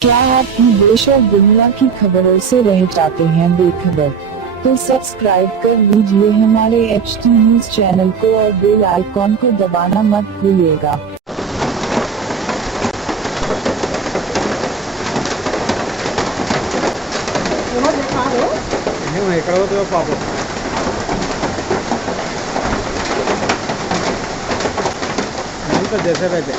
क्या आप देश और दुनिया की खबरों से रह जाते हैं बेखबर? तो सब्सक्राइब कर लीजिए हमारे HT न्यूज चैनल को और बेल आइकॉन को दबाना मत भूलिएगा। ఎక్కడ పోతుందో పాపం ఎంత చేసేదైతే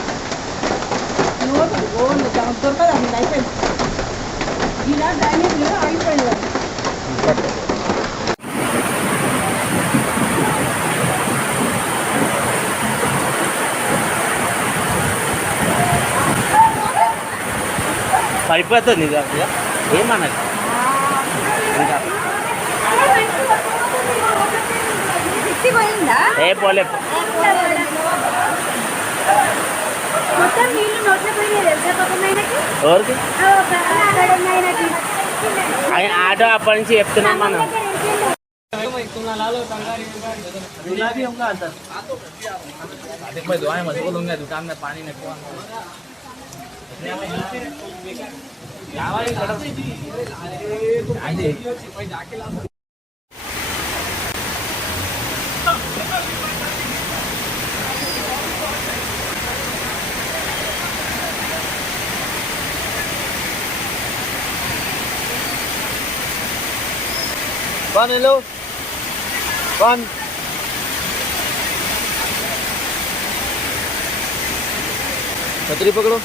పడిపోతుంది ఏమన్నది ఏ పోలే మొత్తం నీళ్ళు నోట్లో పోయినాయి తెలుసా పాపం ఆయనకి. ఎవరికి అక్కడ ఉన్న ఆయనకి. ఆయన ఆటో అప్పటి నుంచి చెప్తున్నాం మనం गुलाबी होगा सर देख भाई दुआएं मशगूल होंगे दुकान में पानी नहीं कुआ कौन हेलो कौन छतरी पकड़ो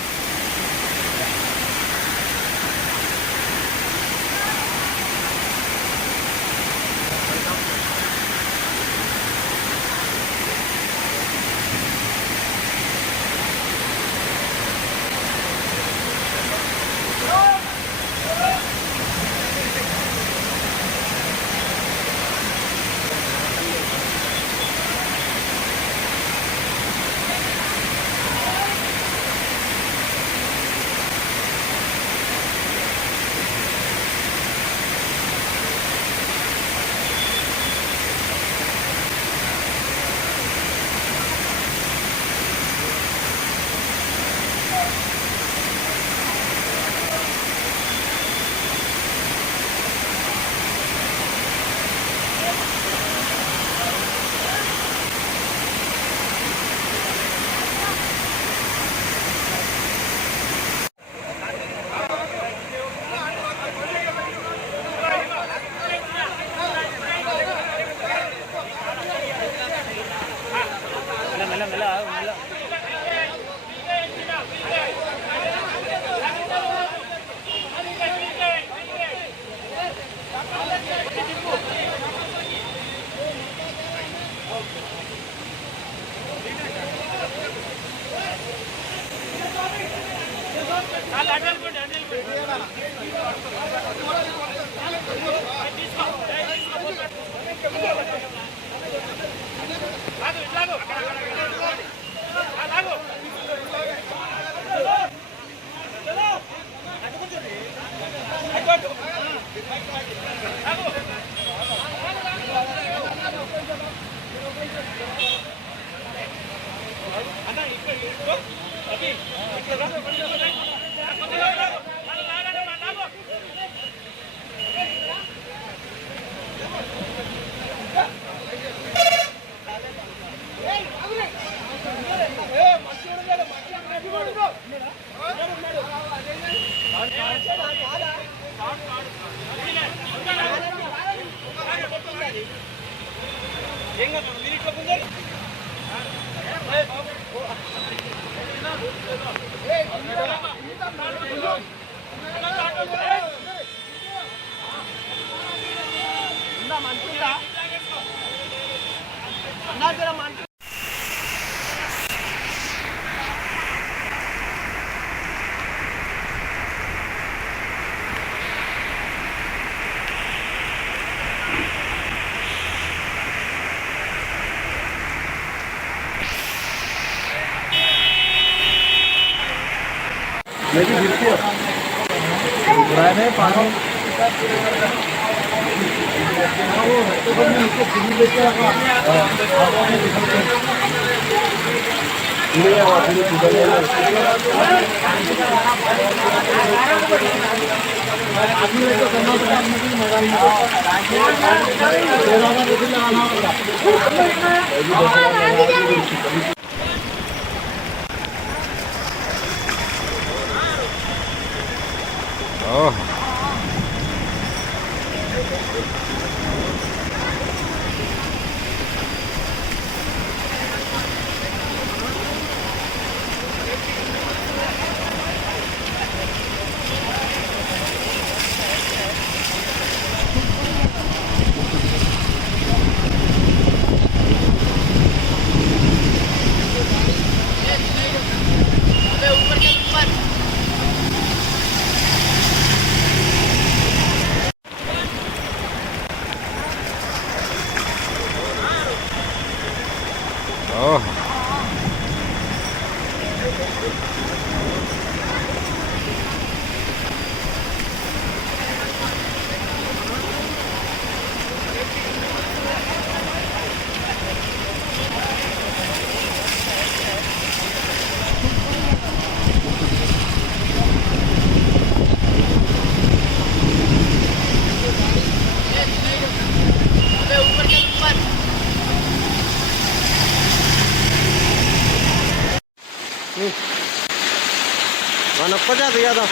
पचा दिया था।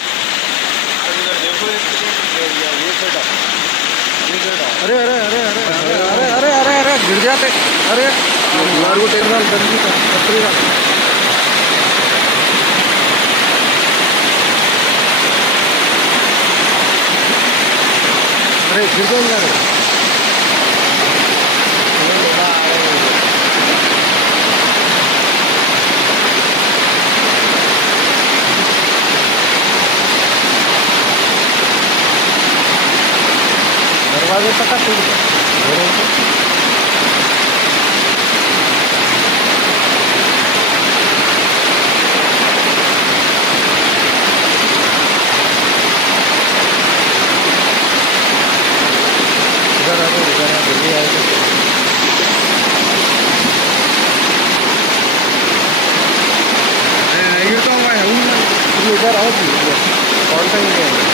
अरे अरे अरे अरे अरे अरे अरे अरे अरे गिर जाते। अरे लारू टेंगल गंदी का पत्री का। अरे गिर जाएंगे। अरे दरवाजे तक का टूट गया। इधर आ जल्दी आएगा। ये तो है इधर आओ जी। कौन सा है?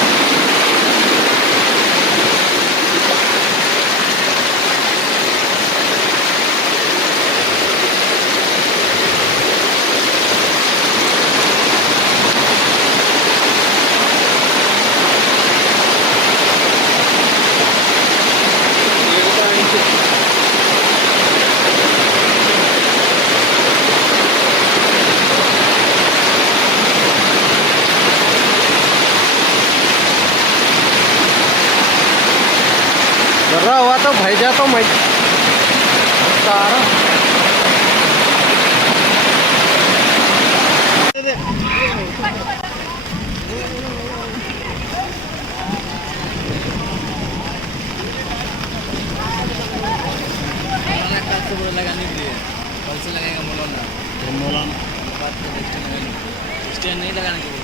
हुआ तो भाई जा तो मैं सारा लगाने के लिए कल से लगेगा मौलाना बात स्टैंड नहीं लगाने के लिए।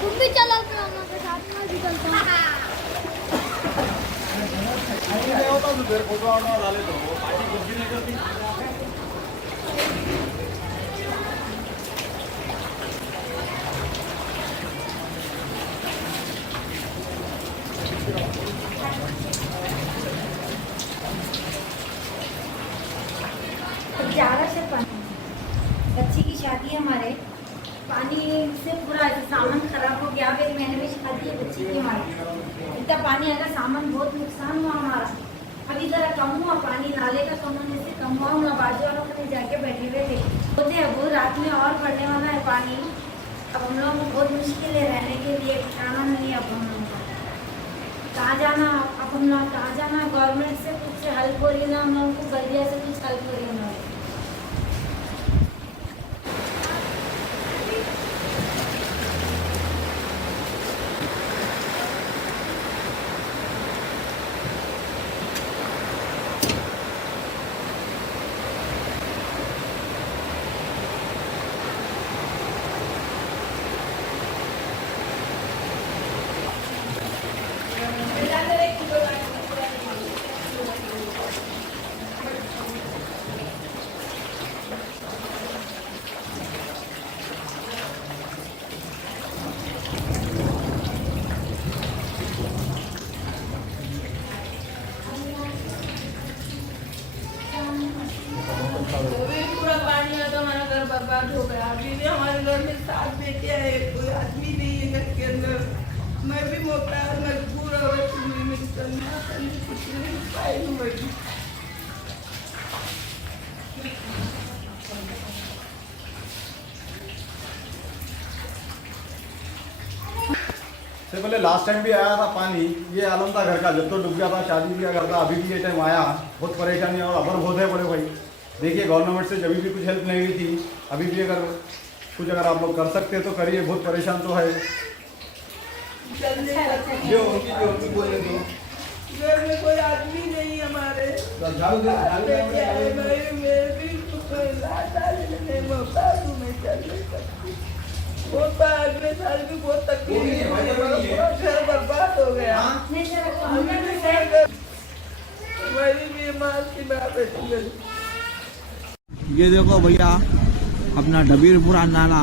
तुम भी चलो के साथ में भी चलता बच्ची की शादी है हमारे, पानी से पूरा सामान खराब हो गया। अब 1 महीने में शादी है बच्ची की हमारी, इतना पानी आएगा, सामान बहुत नुकसान हुआ हमारा। अभी जरा कम हुआ पानी, नाले का कम होने से कम हुआ। हम बाजू वालों के जाके बैठे हुए थे, बोलते हैं वो रात में और बढ़ने वाला है पानी। अब हम लोगों को बहुत मुश्किल है रहने के लिए, खाना नहीं। अब हम लोग कहाँ जाना, अब हम लोग कहाँ जाना? गवर्नमेंट से कुछ हेल्प हो रही ना, हम लोगों को बल्दिया से कुछ हेल्प हो रही ना। पूरा पानी आ तो हमारा घर बर्बाद हो गया। अभी भी हमारे घर में 7 बेटे हैं, कोई आदमी नहीं है घर के अंदर। मैं भी मोहताज मजबूर हो गई, मेरी चलना कुछ नहीं पाई हूँ। से पहले लास्ट टाइम भी आया था पानी, ये आलम था घर का, जब तो डूब गया था, शादी भी घर था। अभी भी ये टाइम आया, बहुत परेशानी और अबर बहुत है बड़े भाई। देखिए गवर्नमेंट से जब भी कुछ हेल्प नहीं हुई थी, अभी भी अगर कुछ अगर आप लोग कर सकते हैं तो करिए, बहुत परेशान तो है। जो उनकी बोले तो घर में कोई आदमी नहीं हमारे, झाड़ू दे बहुत अगले साल भी बहुत तकलीफ, घर बर्बाद हो गया। मेरी बीमार की बात। ये देखो भैया अपना डबीरपुरा नाला,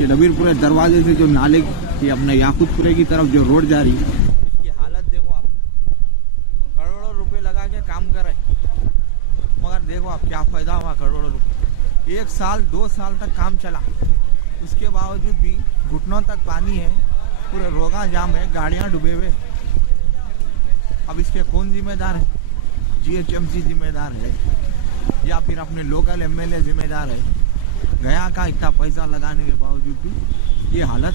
ये डबीरपुरे दरवाजे से जो नाले ये अपने याकूतपुरे की तरफ जो रोड जा रही है, इसकी हालत देखो आप। करोड़ों रुपए लगा के काम कर रहे, मगर देखो आप क्या फायदा हुआ करोड़ों रुपए। 1 साल 2 साल तक काम चला, उसके बावजूद भी घुटनों तक पानी है, पूरे रोगा जाम है, गाड़ियां डूबे हुए। अब इसके कौन जिम्मेदार है? GHMC जिम्मेदार है या फिर अपने लोकल MLA जिम्मेदार है? गया का इतना पैसा लगाने के बावजूद भी ये हालत।